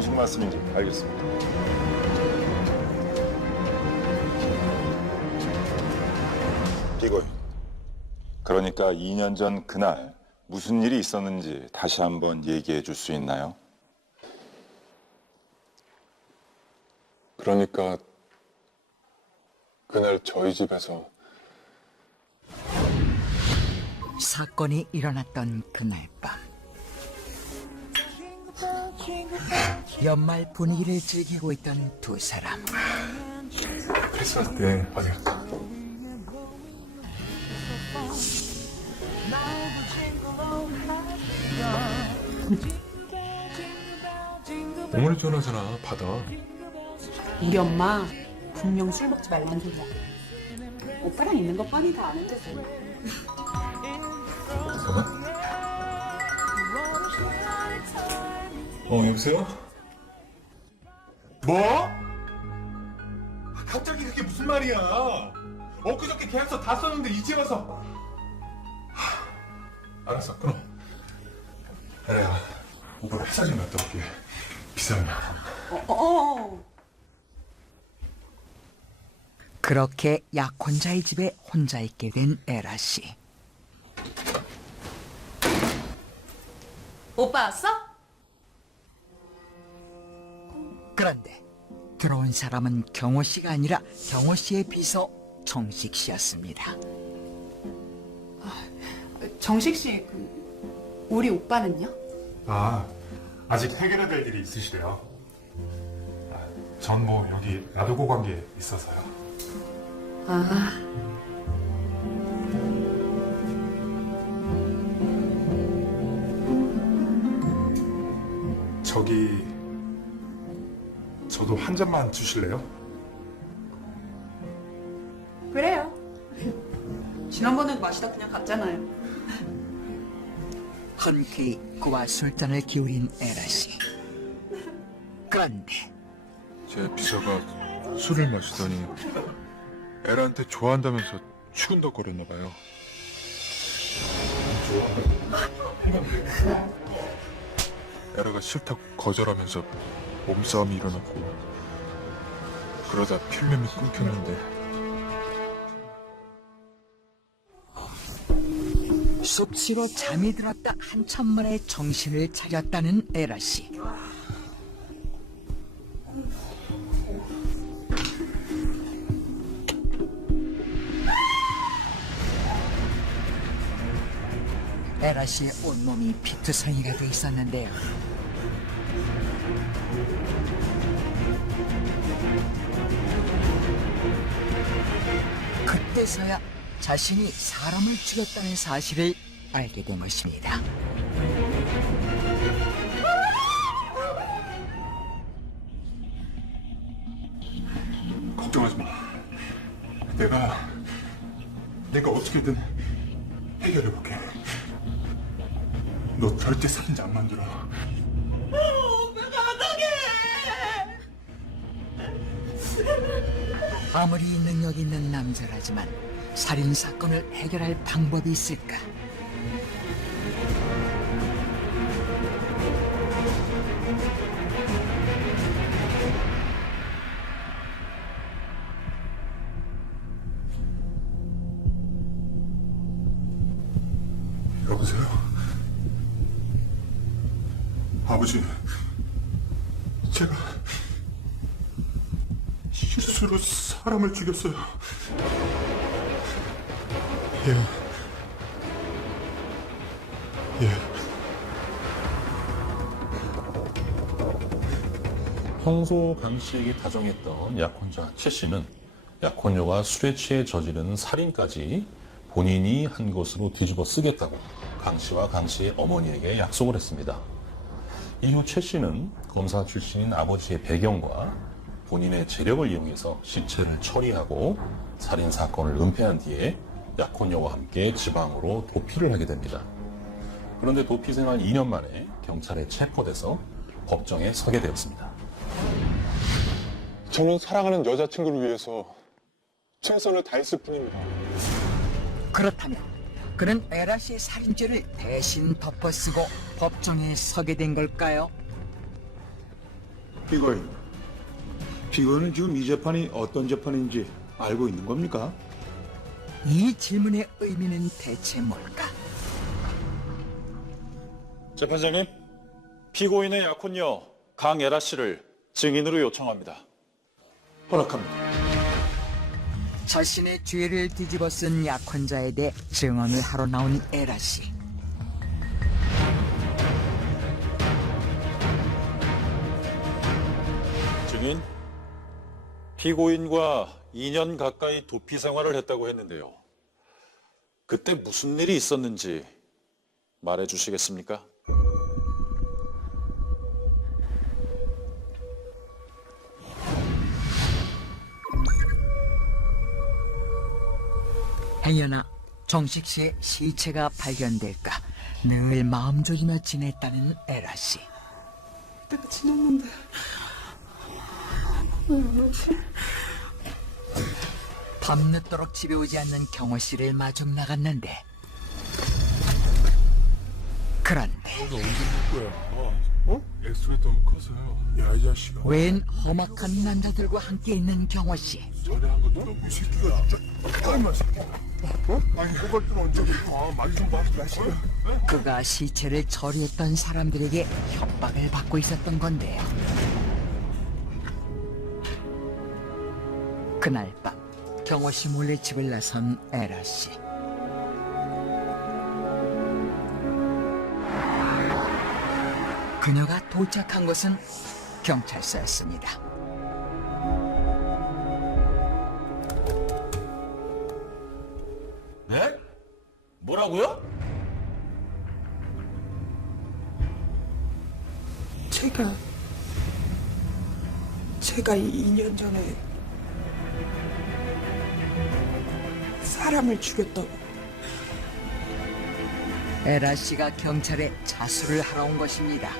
무슨 말씀인지 알겠습니다. 피고인. 그러니까 2년 전 그날 무슨 일이 있었는지 다시 한번 얘기해 줄 수 있나요? 그러니까 그날 저희 집에서 사건이 일어났던 그날 밤 연말 분위기를 즐기고 있던 두 사람. 크리스마스 때 어디 갈까? 어머니 전화잖아. 받아. 우리 엄마 분명 술 먹지 말라는 소리야. 오빠랑 있는 것만이 다 아는데. 잠깐만. 여보세요? 뭐? 갑자기 그게 무슨 말이야? 엊그저께 계약서 다 썼는데 이제 와서. 알았어, 끊어. 에라야, 오빠 회사 좀 갔다 올게. 비싸면. 그렇게 약혼자의 집에 혼자 있게 된 에라 씨. 오빠 왔어? 그런데 들어온 사람은 경호 씨가 아니라 경호 씨의 비서 정식 씨였습니다. 정식 씨, 우리 오빠는요? 아직 해결해야 될 일이 있으시대요. 전 뭐 여기 야도고 관계에 있어서요. 저도 한 잔만 주실래요? 그래요. 지난번에도 마시다 그냥 갔잖아요. 흔쾌히 그와 술잔을 기울인 에라 씨. 그런데 제 비서가 술을 마시더니 에라한테 좋아한다면서 추근덕거렸나 봐요. 에라가 싫다고 거절하면서 몸싸움이 일어났고 그러다 필름이 끊겼는데 숙취로 잠이 들었다 한참 만에 정신을 차렸다는 에라 씨. 에라 씨의 온몸이 피투성이가 돼 있었는데요. 그때서야 자신이 사람을 죽였다는 사실을 알게 된 것입니다. 걱정하지 마. 내가 어떻게든 해결해볼게. 너 절대 살인자 안 만들어. 아무리 능력 있는 남자라지만 살인 사건을 해결할 방법이 있을까? 여보세요? 아버지, 제가 실수로 사람을 죽였어요. 예. 평소 강 씨에게 다정했던 약혼자 최 씨는 약혼녀가 술에 취해 저지른 살인까지 본인이 한 것으로 뒤집어 쓰겠다고 강 씨와 강 씨의 어머니에게 약속을 했습니다. 이후 최 씨는 검사 출신인 아버지의 배경과 본인의 재력을 이용해서 시체를 처리하고 살인 사건을 은폐한 뒤에 약혼녀와 함께 지방으로 도피를 하게 됩니다. 그런데 도피 생활 2년 만에 경찰에 체포돼서 법정에 서게 되었습니다. 저는 사랑하는 여자친구를 위해서 최선을 다했을 뿐입니다. 그렇다면 그는 에라 씨의 살인죄를 대신 덮어쓰고 법정에 서게 된 걸까요? 피고인은 지금 이 재판이 어떤 재판인지 알고 있는 겁니까? 이 질문의 의미는 대체 뭘까? 재판장님, 피고인의 약혼녀 강애라 씨를 증인으로 요청합니다. 허락합니다. 자신의 죄를 뒤집어 쓴 약혼자에 대해 증언을 하러 나온 에라 씨. 증인, 피고인과 2년 가까이 도피 생활을 했다고 했는데요. 그때 무슨 일이 있었는지 말해 주시겠습니까? 행여나 정식 씨의 시체가 발견될까 늘 마음 졸이며 지냈다는 에라 씨. 내가 지냈는데 밤늦도록 집에 오지 않는 경호 씨를 마중 나갔는데 그런데 엑소리 너무 커서요. 야, 이 자식아. 웬 험악한 남자들과 함께 있는 경호 씨. 전에 한 것도 너무 이 새끼가 진짜. 얼마 새끼야. 아니, 그걸 또 언제 말이 좀 봐. 그가 시체를 처리했던 사람들에게 협박을 받고 있었던 건데요. 그날 밤 경호 씨 몰래 집을 나선 에라 씨. 그녀가 도착한 곳은 경찰서였습니다. 네? 뭐라고요? 제가 2년 전에 사람을 죽였다고. 에라 씨가 경찰에 자수를 하러 온 것입니다.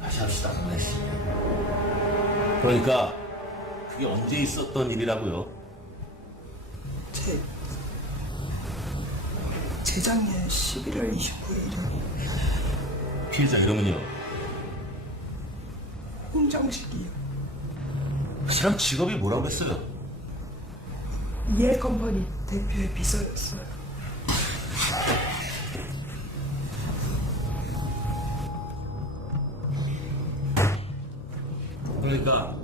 다시 합시다. 그러니까 그게 언제 있었던 일이라고요? 재작년 11월 29일 피해자 이름은요? 홍정식이요. 실은 직업이 뭐라고 했어요? 이엘컴퍼니 대표의 비서였어요. 그러니까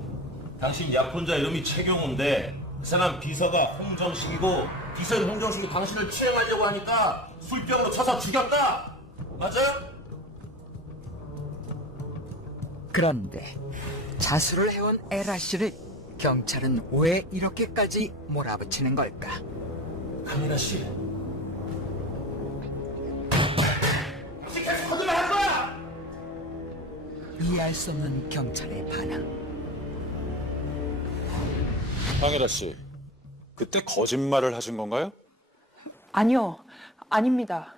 당신 약혼자 이름이 최경호인데 그 사람 비서가 홍정식이고 비서인 홍정식이 당신을 추행하려고 하니까 술병으로 쳐서 죽였다! 맞아요? 그런데 자수를 해온 에라 씨를 경찰은 왜 이렇게까지 몰아붙이는 걸까? 카미라 씨. 당신 계속 거짓말 할 거야! 이해할 수 없는 경찰의 반응. 강혜라 씨, 그때 거짓말을 하신 건가요? 아니요, 아닙니다.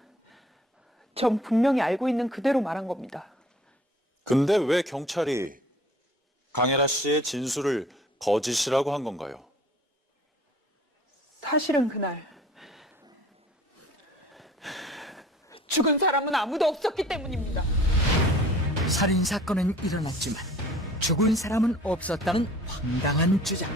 전 분명히 알고 있는 그대로 말한 겁니다. 근데 왜 경찰이 강혜라 씨의 진술을 거짓이라고 한 건가요? 사실은 그날 죽은 사람은 아무도 없었기 때문입니다. 살인 사건은 일어났지만 죽은 사람은 없었다는 황당한 주장.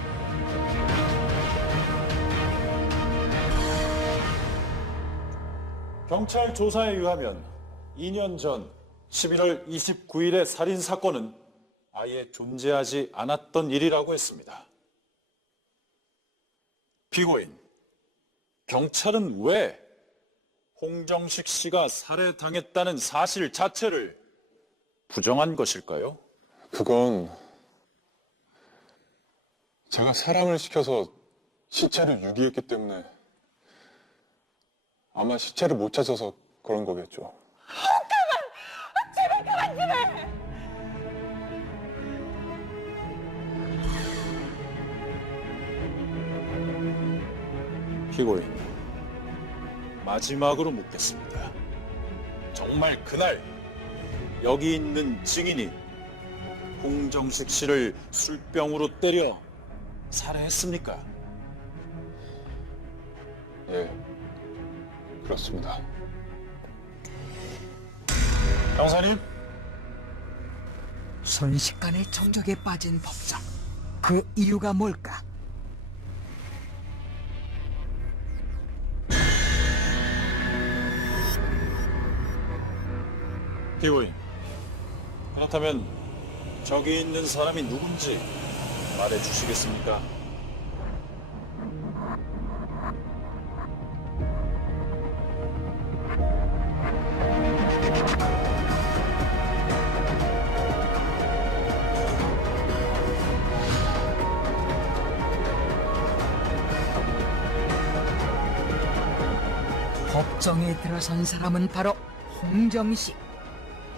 경찰 조사에 의하면 2년 전 11월 29일의 살인 사건은 아예 존재하지 않았던 일이라고 했습니다. 피고인, 경찰은 왜 홍정식 씨가 살해당했다는 사실 자체를 부정한 것일까요? 그건 제가 사람을 시켜서 시체를 유기했기 때문에 아마 시체를 못 찾아서 그런 거겠죠. 제발 그만 좀 해! 피고인, 마지막으로 묻겠습니다. 정말 그날 여기 있는 증인이 홍정식 씨를 술병으로 때려 살해했습니까? 예, 그렇습니다. 형사님, 순식간에 정적에 빠진 법정. 그 이유가 뭘까? 피고인. 그렇다면 저기 있는 사람이 누군지 말해 주시겠습니까? 법정에 들어선 사람은 바로 홍정식.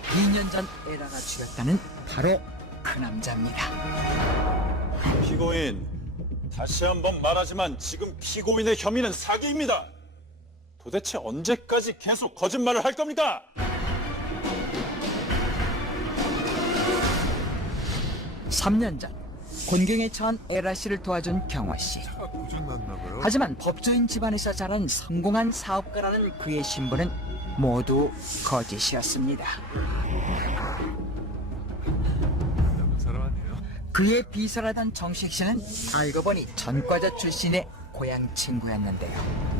2년 전 에라가 죽였다는 바로 그 남자입니다. 피고인, 다시 한번 말하지만 지금 피고인의 혐의는 사기입니다. 도대체 언제까지 계속 거짓말을 할 겁니까? 삼 년 전 곤경에 처한 에라 씨를 도와준 경호 씨. 하지만 법조인 집안에서 자란 성공한 사업가라는 그의 신분은 모두 거짓이었습니다. 그의 비서라던 정식 씨는 알고 보니 전과자 출신의 고향 친구였는데요.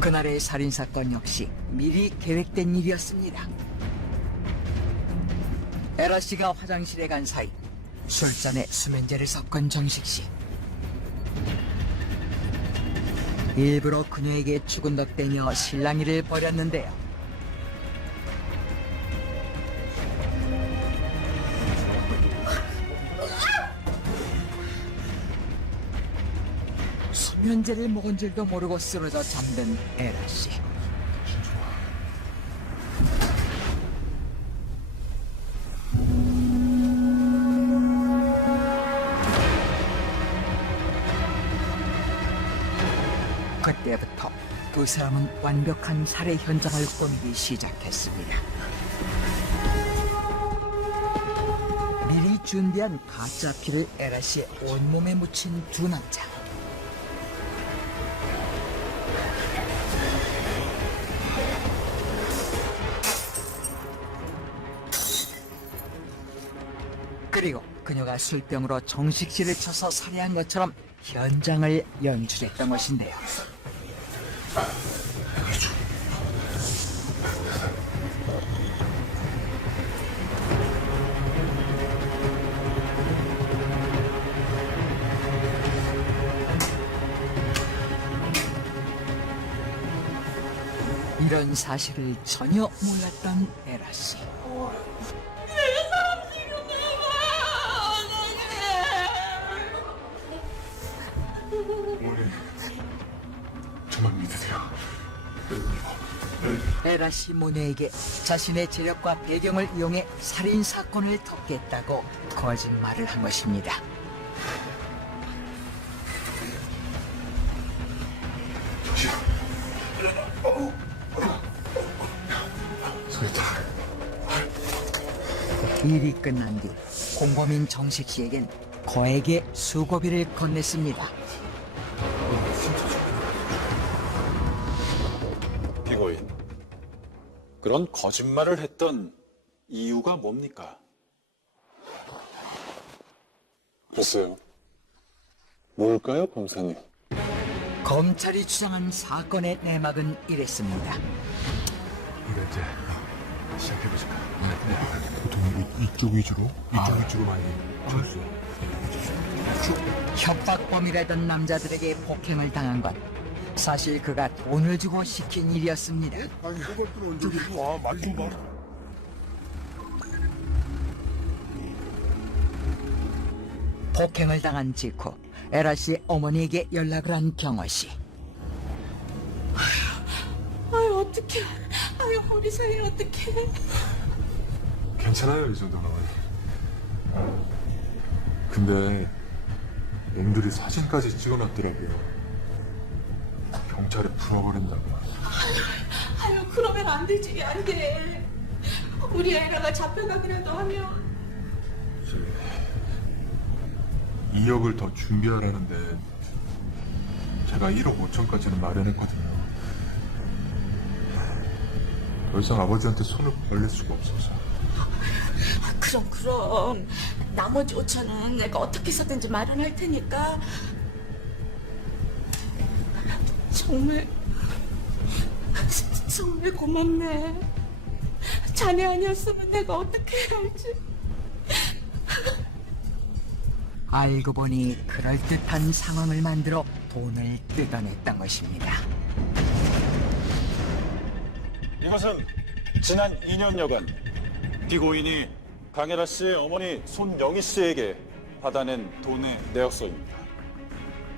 그날의 살인사건 역시 미리 계획된 일이었습니다. 에라 씨가 화장실에 간 사이 술잔에 수면제를 섞은 정식 씨. 일부러 그녀에게 추근덕대며 실랑이를 벌였는데요. 수면제를 먹은 줄도 모르고 쓰러져 잠든 에라 씨. 그때부터 두 사람은 완벽한 살해 현장을 꾸미기 시작했습니다. 미리 준비한 가짜 피를 에라 씨의 온몸에 묻힌 두 남자. 그리고 그녀가 술병으로 정식 씨를 쳐서 살해한 것처럼 현장을 연출했던 것인데요. 이런 사실을 전혀 몰랐던 에라 씨. 정말 믿으세요. 에라 씨 모녀에게 자신의 재력과 배경을 이용해 살인 사건을 덮겠다고 거짓말을 한 것입니다. 일이 끝난 뒤 공범인 정식 씨에겐 거액의 수고비를 건넸습니다. 피고인, 그런 거짓말을 했던 이유가 뭡니까? 글쎄요. 뭘까요, 검사님? 검찰이 주장한 사건의 내막은 이랬습니다. 우리 이제 시작해보실까요? 보통 이쪽 위주로 많이 줬어요. 협박범이라던 남자들에게 폭행을 당한 건 사실 그가 돈을 주고 시킨 일이었습니다. 아니 그것들은 언제 와 만져봐. 폭행을 당한 직후 에라 씨의 어머니에게 연락을 한 경호 씨. 아유 어떡해. 아유 우리 사이 어떡해. 괜찮아요 이 정도면. 근데 놈들이 사진까지 찍어놨더라고요. 경찰에 풀어버린다고. 아유 그러면 안 되지 안 돼. 우리 애라가 잡혀가기라도 하면 2억을 더 준비하라는데 제가 1억 5천까지는 마련했거든요. 더 이상 아버지한테 손을 벌릴 수가 없어서. 그럼 나머지 5천은 내가 어떻게 해서든지 마련할 테니까 정말 고맙네. 자네 아니었으면 내가 어떻게 해야 할지. 알고 보니 그럴듯한 상황을 만들어 돈을 뜯어냈던 것입니다. 이것은 지난 2년여간 피고인이 강혜라 씨의 어머니 손영희 씨에게 받아낸 돈의 내역서입니다.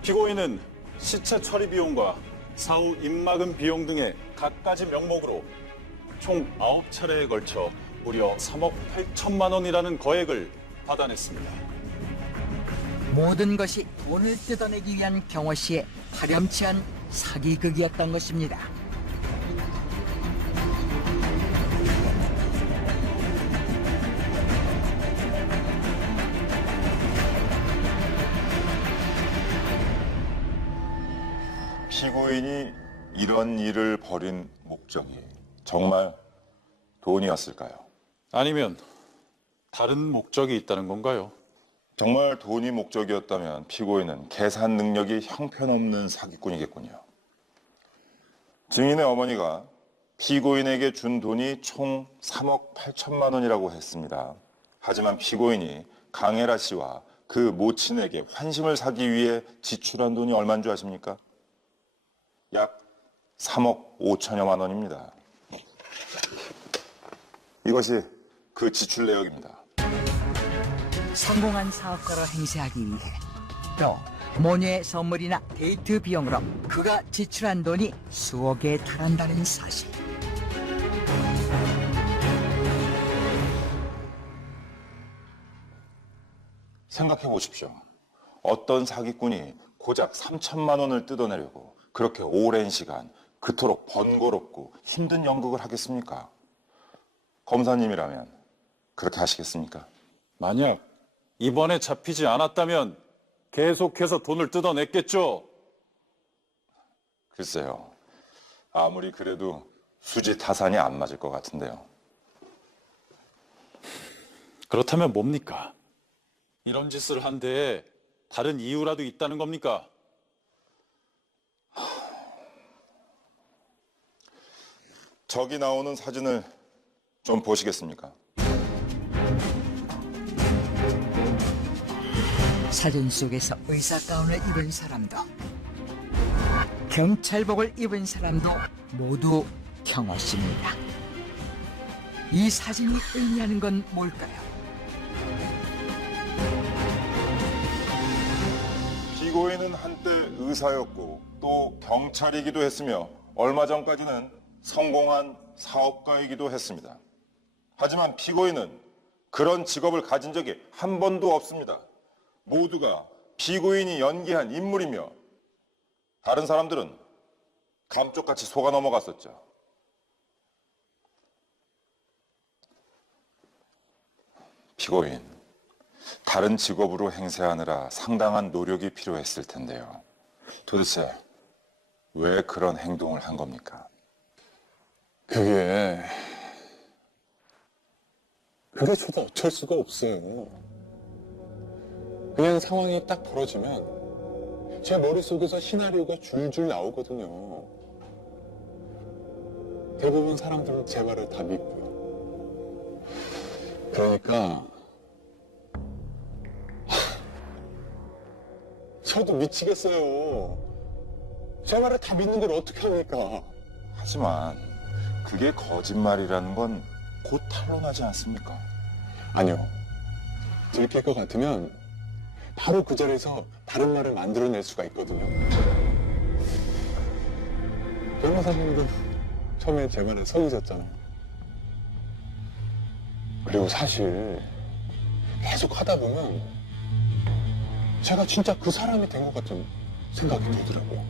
피고인은 시체 처리 비용과 사후 입막음 비용 등의 갖가지 명목으로 총 9차례에 걸쳐 무려 3억 8천만 원이라는 거액을 받아냈습니다. 모든 것이 돈을 뜯어내기 위한 경호 씨의 파렴치한 사기극이었던 것입니다. 피고인이 이런 일을 벌인 목적이 정말 돈이었을까요? 아니면 다른 목적이 있다는 건가요? 정말 돈이 목적이었다면 피고인은 계산 능력이 형편없는 사기꾼이겠군요. 증인의 어머니가 피고인에게 준 돈이 총 3억 8천만 원이라고 했습니다. 하지만 피고인이 강혜라 씨와 그 모친에게 환심을 사기 위해 지출한 돈이 얼마인 줄 아십니까? 약 3억 5천여만 원입니다. 이것이 그 지출 내역입니다. 성공한 사업가로 행세하기 위해 또 모녀의 선물이나 데이트 비용으로 그가 지출한 돈이 수억에 달한다는 사실. 생각해 보십시오. 어떤 사기꾼이 고작 3천만 원을 뜯어내려고 그렇게 오랜 시간 그토록 번거롭고 힘든 연극을 하겠습니까? 검사님이라면 그렇게 하시겠습니까? 만약 이번에 잡히지 않았다면 계속해서 돈을 뜯어냈겠죠. 글쎄요. 아무리 그래도 수지 타산이 안 맞을 것 같은데요. 그렇다면 뭡니까? 이런 짓을 한 데에 다른 이유라도 있다는 겁니까? 저기 나오는 사진을 좀 보시겠습니까? 사진 속에서 의사 가운을 입은 사람도 경찰복을 입은 사람도 모두 경호 씨입니다. 이 사진이 의미하는 건 뭘까요? 피고인은 한때 의사였고 또 경찰이기도 했으며 얼마 전까지는 성공한 사업가이기도 했습니다. 하지만 피고인은 그런 직업을 가진 적이 한 번도 없습니다. 모두가 피고인이 연기한 인물이며 다른 사람들은 감쪽같이 속아 넘어갔었죠. 피고인, 다른 직업으로 행세하느라 상당한 노력이 필요했을 텐데요. 도대체 왜 그런 행동을 한 겁니까? 그게 저도 어쩔 수가 없어요. 그냥 상황이 딱 벌어지면 제 머릿속에서 시나리오가 줄줄 나오거든요. 대부분 사람들은 제 말을 다 믿고요. 그러니까 저도 미치겠어요. 제 말을 다 믿는 걸 어떻게 합니까? 하지만 그게 거짓말이라는 건 곧 탄로나지 않습니까? 아니요. 들킬 것 같으면 바로 그 자리에서 다른 말을 만들어낼 수가 있거든요. 변호사님도 처음에 제 말에 속이셨잖아요. 그리고 사실 계속 하다 보면 제가 진짜 그 사람이 된 것 같은 생각이 들더라고요.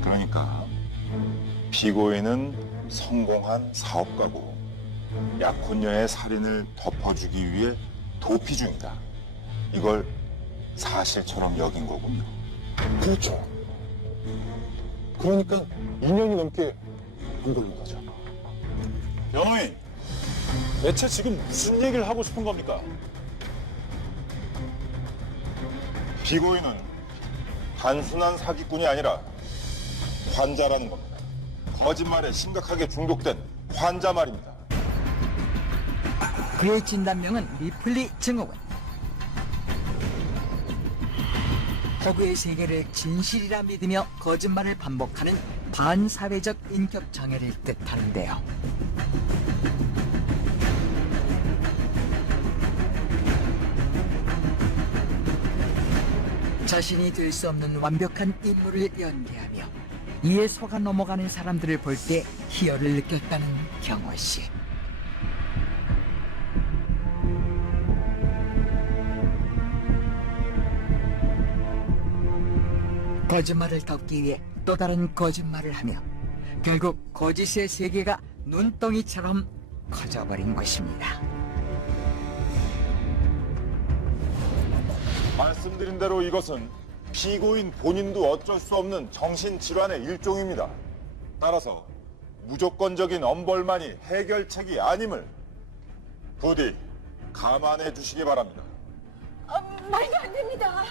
그러니까 피고인은 성공한 사업가고 약혼녀의 살인을 덮어주기 위해 도피 중이다. 이걸 사실처럼 여긴 거군요. 그렇죠. 그러니까 2년이 넘게 안 걸린 거죠. 변호인, 대체 지금 무슨 얘기를 하고 싶은 겁니까? 피고인은 단순한 사기꾼이 아니라 환자라는 겁니다. 거짓말에 심각하게 중독된 환자 말입니다. 그의 진단명은 리플리 증후군. 허구의 세계를 진실이라 믿으며 거짓말을 반복하는 반사회적 인격 장애를 뜻하는데요. 자신이 될 수 없는 완벽한 인물을 연기하며 이에 속아 넘어가는 사람들을 볼 때 희열을 느꼈다는 경호 씨. 거짓말을 덮기 위해 또 다른 거짓말을 하며 결국 거짓의 세계가 눈덩이처럼 커져버린 것입니다. 말씀드린 대로 이것은 피고인 본인도 어쩔 수 없는 정신질환의 일종입니다. 따라서 무조건적인 엄벌만이 해결책이 아님을 부디 감안해 주시기 바랍니다. 말도 안 됩니다.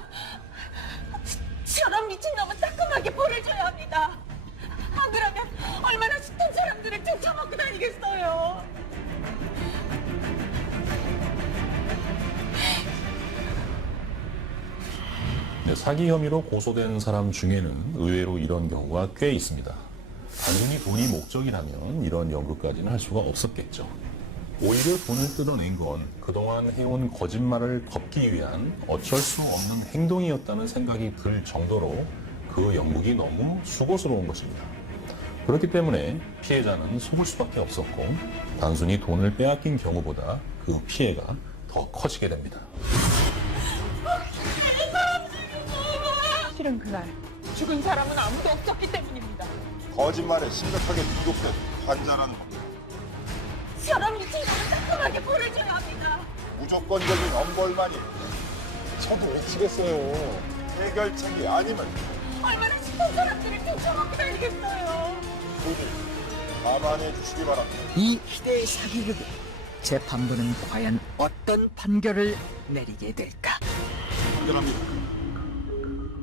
저런 미친놈은 따끔하게 벌을 줘야 합니다. 안 그러면 얼마나 숱한 사람들을 쫓아먹고 다니겠어요. 사기 혐의로 고소된 사람 중에는 의외로 이런 경우가 꽤 있습니다. 단순히 돈이 목적이라면 이런 연구까지는 할 수가 없었겠죠. 오히려 돈을 뜯어낸 건 그동안 해온 거짓말을 덮기 위한 어쩔 수 없는 행동이었다는 생각이 들 정도로 그 영국이 너무 수고스러운 것입니다. 그렇기 때문에 피해자는 속을 수밖에 없었고 단순히 돈을 빼앗긴 경우보다 그 피해가 더 커지게 됩니다. 실은 그날 죽은 사람은 아무도 없었기 때문입니다. 거짓말에 심각하게 중독된 환자라는 겁니다. 저런 미친놈은 따끔하게 벌을 줘야 합니다. 무조건적인 엄벌만이 저도 미치겠어요. 해결책이 아님을 얼마나 숱한 사람들을 쫓아먹고 다니겠어요. 부디 감안해 주시기 바랍니다. 이 희대의 사기극에 재판부는 과연 어떤 판결을 내리게 될까? 판결합니다.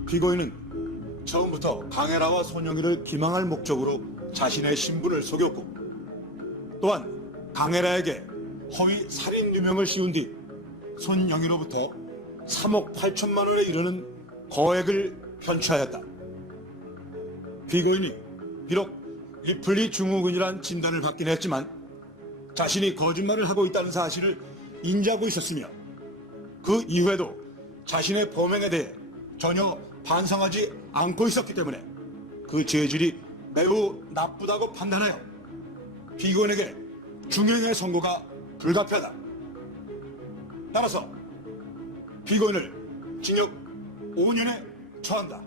피고인은 처음부터 강혜라와 손영희를 기망할 목적으로 자신의 신분을 속였고 또한 강혜라에게 허위 살인 누명을 씌운 뒤 손영희로부터 3억 8천만 원에 이르는 거액을 편취하였다. 피고인이 비록 리플리 증후군이란 진단을 받긴 했지만 자신이 거짓말을 하고 있다는 사실을 인지하고 있었으며 그 이후에도 자신의 범행에 대해 전혀 반성하지 않고 있었기 때문에 그 죄질이 매우 나쁘다고 판단하여 피고인에게 중형의 선고가 불가피하다. 따라서 피고인을 징역 5년에 처한다.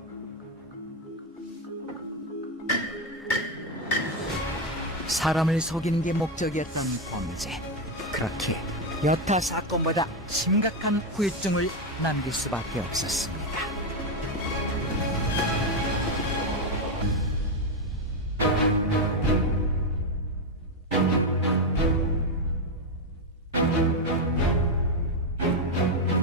사람을 속이는 게 목적이었던 범죄. 그렇게 여타 사건보다 심각한 후유증을 남길 수밖에 없었습니다.